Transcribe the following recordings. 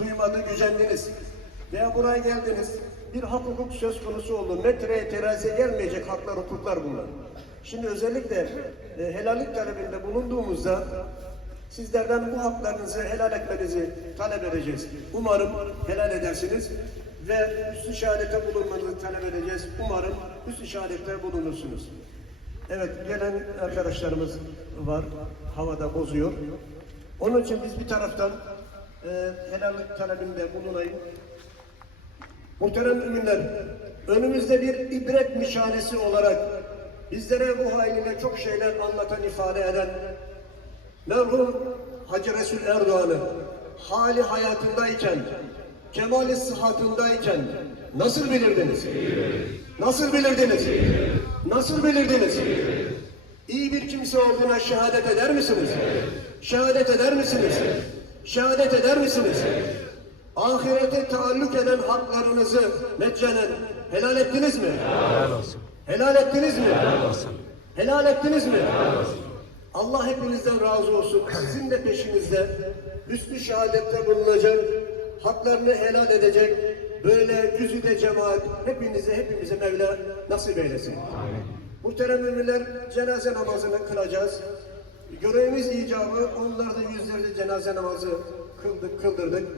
duymadı, gücendiniz. Veya buraya geldiniz, bir hak hukuk söz konusu oldu. Metreye teraziye gelmeyecek haklar, hukuklar bunlar. Şimdi özellikle e, helallik talebinde bulunduğumuzda sizlerden bu haklarınızı helal etmenizi talep edeceğiz. Umarım helal edersiniz ve üstü şehadete bulunmanızı talep edeceğiz. Umarım üstü şehadette bulunursunuz. Evet, gelen arkadaşlarımız var. Havada bozuyor. Onun için biz bir taraftan e, helallik talebinde bulunayım. Muhterem müminler, önümüzde bir ibret nişanesi olarak bizlere bu haliyle çok şeyler anlatan, ifade eden merhum Hacı Resul Erdoğan'ı hali hayatındayken, kemali sıhhatındayken nasıl bilirdiniz? Nasıl bilirdiniz? Nasıl bilirdiniz? İyi bir kimse olduğuna şehadet eder misiniz? Şehadet eder misiniz? Şehadet eder misiniz? Ahirete taalluk eden haklarınızı meccenen helal ettiniz mi? Helal olsun. Helal ettiniz mi? Helal olsun. Helal ettiniz mi? Allah hepinizden razı olsun. Sizin de peşinizde üstü şehadette bulunacak, haklarını helal edecek, böyle güzide cemaat hepinize hepimize Mevla nasip eylesin. Muhterem müminler cenaze namazını kılacağız. Görevimiz icabı onlarda yüzlerce cenaze namazı kıldık, kıldırdık.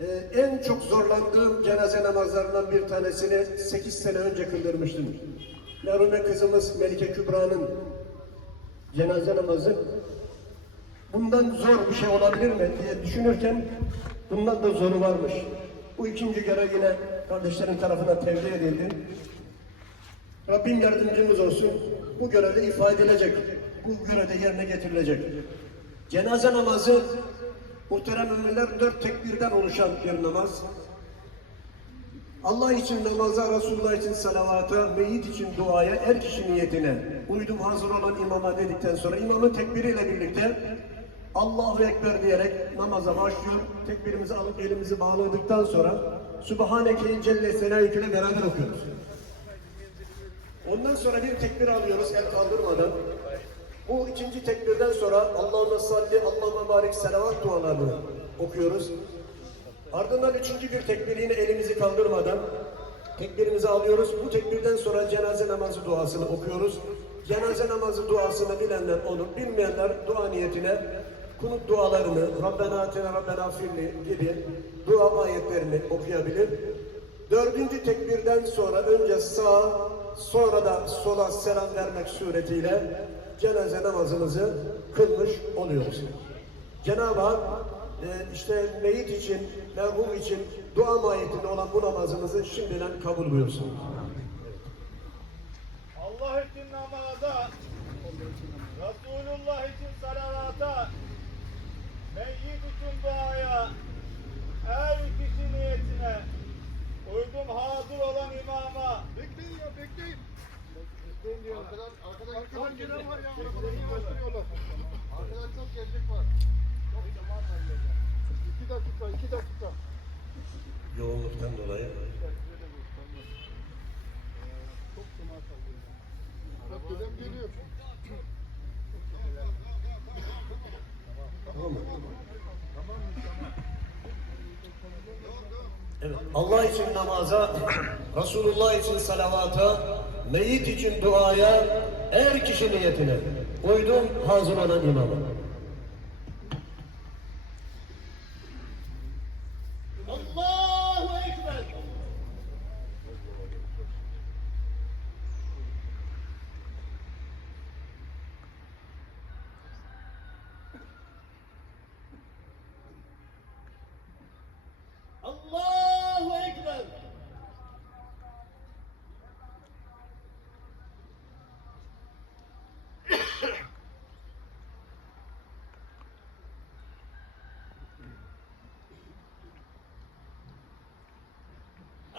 Ee, en çok zorlandığım cenaze namazlarından bir tanesini 8 sene önce kıldırmıştım. Merhume kızımız Melike Kübra'nın cenaze namazı bundan zor bir şey olabilir mi diye düşünürken bundan da zoru varmış. Bu ikinci görev yine kardeşlerin tarafından tevdi edildi. Rabbim yardımcımız olsun. Bu görevde ifade edilecek. Bu görevde yerine getirilecek. Cenaze namazı muhterem müminler dört tekbirden oluşan bir namaz. Allah için namaza, Resulullah için salavata, meyit için duaya, her kişi niyetine uydum hazır olan imama dedikten sonra imamın tekbiriyle birlikte Allahu Ekber diyerek namaza başlıyor. Tekbirimizi alıp elimizi bağladıktan sonra Subhaneke Celle Senayük ile beraber okuyoruz. Ondan sonra bir tekbir alıyoruz el kaldırmadan. Bu ikinci tekbirden sonra Allahümme salli, Allahümme barik, selavat dualarını okuyoruz. Ardından üçüncü bir tekbir yine elimizi kaldırmadan tekbirimizi alıyoruz. Bu tekbirden sonra cenaze namazı duasını okuyoruz. Cenaze namazı duasını bilenler olur, bilmeyenler dua niyetine kunut dualarını, Rabbena atena Rabbena firli gibi dua ayetlerini okuyabilir. Dördüncü tekbirden sonra önce sağa, sonra da sola selam vermek suretiyle cenaze namazımızı kılmış oluyoruz. Cenab-ı Hak e, işte meyit için, merhum için dua mahiyetinde olan bu namazımızı şimdiden kabul buyursun. Allah için namaza, Resulullah için salavata, meyyit için duaya, her kişi niyetine, uydum hazır olan imama, Bekleyin ya bekleyin. Bekleyin diyor. Arkadan, gelen var ya. Arkadan çok gelecek var. İki dakika, iki dakika. Yoğunluktan dolayı. Çok zaman kalıyor. Bak dedem geliyor. Tamam mı? Evet. Allah için namaza, Resulullah için salavata, meyit için duaya, her kişi niyetine uydum hazır olan imama. Allahu Ekber. Allahu Ekber.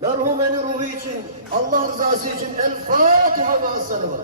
Merhumenin ruhu için, Allah rızası için El Fatiha ve As-Salavat.